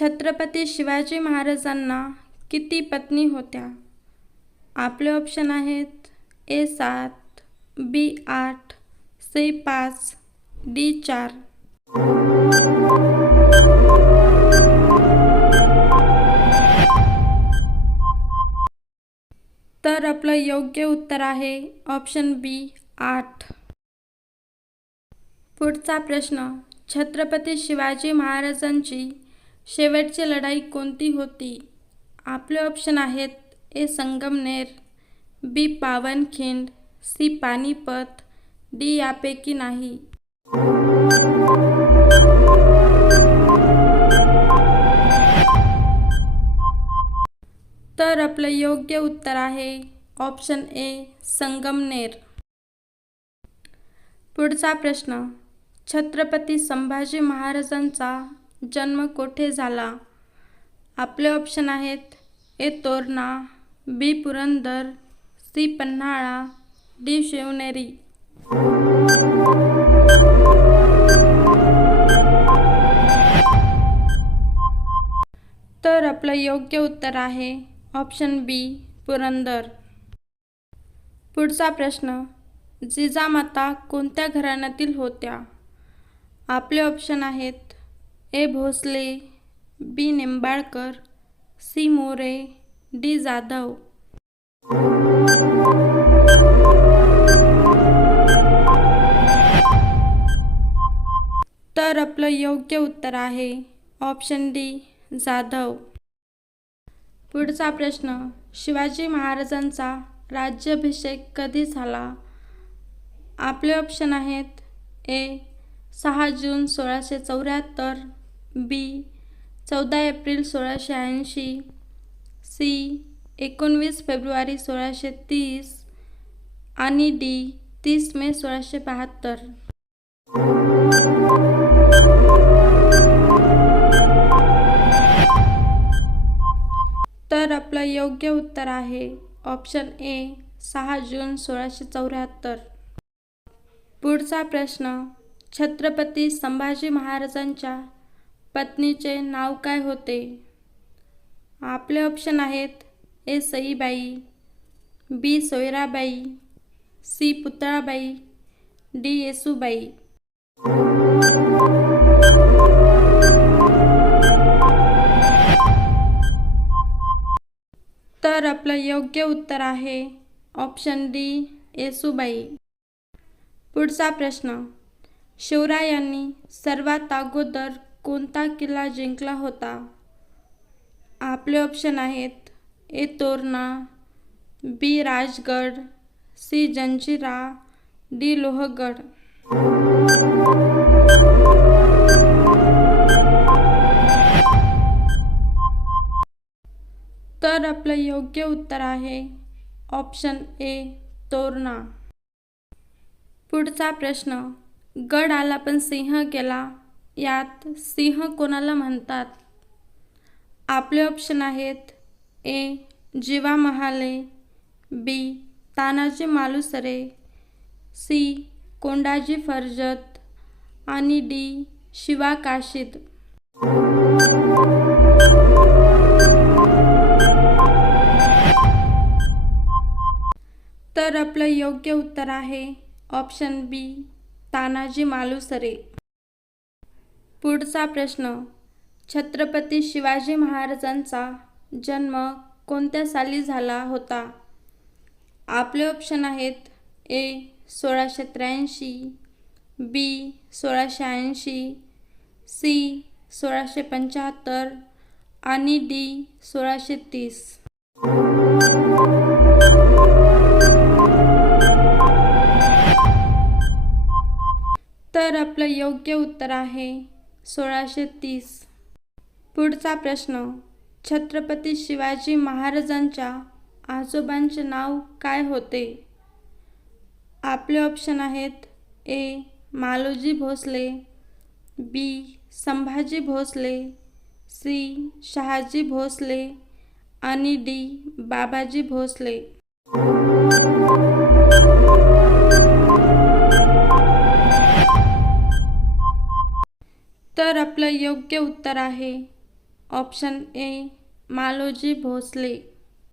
छत्रपती शिवाजी महाराजांना किती पत्नी होत्या? आपले ऑप्शन आहेत A7, B8, C5, D4. तर आपलं योग्य उत्तर आहे ऑप्शन B8. पुढचा प्रश्न, छत्रपती शिवाजी महाराजांची शेवटची लढाई कोणती होती? आपले ऑप्शन आहेत A Sangamner, B Pavankhind, C Panipat, D यापैकी नाही. तर आपलं योग्य उत्तर आहे ऑप्शन A संगमनेर. पुढचा प्रश्न, छत्रपती संभाजी महाराजांचा जन्म कोठे झाला? आपले ऑप्शन आहेत A Torna, B Purandar, C Panhala, D Shivneri. तर आपलं योग्य उत्तर आहे ऑप्शन B पुरंदर. पुढचा प्रश्न, जिजामाता कोणत्या घराण्यातील होत्या? आपले ऑप्शन आहेत A Bhosale, B Nimbalkar, C More, D Jadhav. तर आपलं योग्य उत्तर आहे ऑप्शन D जाधव. पुढचा प्रश्न, शिवाजी महाराजांचा राज्याभिषेक कधी झाला? आपले ऑप्शन आहेत A 6 June 1674, B 14 April 1680, C 19 February 1630 आणि D 30 मे 1672. तर आपलं योग्य उत्तर आहे ऑप्शन A 6 जून 1674. पुढचा प्रश्न, छत्रपती संभाजी महाराजांच्या पत्नीचे नाव काय होते? आपले ऑप्शन आहेत A Saibai, B Soyarabai, C Putalabai, D Yesubai. तर आपलं योग्य उत्तर आहे ऑप्शन D येसूबाई. पुढचा प्रश्न, शिवरायांनी सर्वात अगोदर कोणता किल्ला जिंकला होता? आपले ऑप्शन आहेत A Torna, B Rajgad, C Janjira, D Lohagad. तर आपलं योग्य उत्तर आहे ऑप्शन A तोरणा. पुढचा प्रश्न, गड आला पण सिंह गेला, यात सिंह कोणाला म्हणतात? आपले ऑप्शन आहेत A Jiva Mahale, B Tanaji Malusare, C Kondaji फर्जत आणि D शिवा काशीद. तर आपलं योग्य उत्तर आहे ऑप्शन B तानाजी मालुसरे. पुढचा प्रश्न, छत्रपती शिवाजी महाराजांचा जन्म कोणत्या साली झाला होता? आपले ऑप्शन आहेत A 1683, B 1680, C 1675 आणि D 1630. तर आपलं योग्य उत्तर आहे 1630. पुढचा प्रश्न, छत्रपती शिवाजी महाराजांच्या आजोबांचे नाव काय होते? आपले ऑप्शन आहेत A Maloji Bhosale, B Sambhaji Bhosale, C Shahaji Bhosale आणि D बाबाजी भोसले. तर आपलं योग्य उत्तर आहे ऑप्शन ए मालोजी भोसले,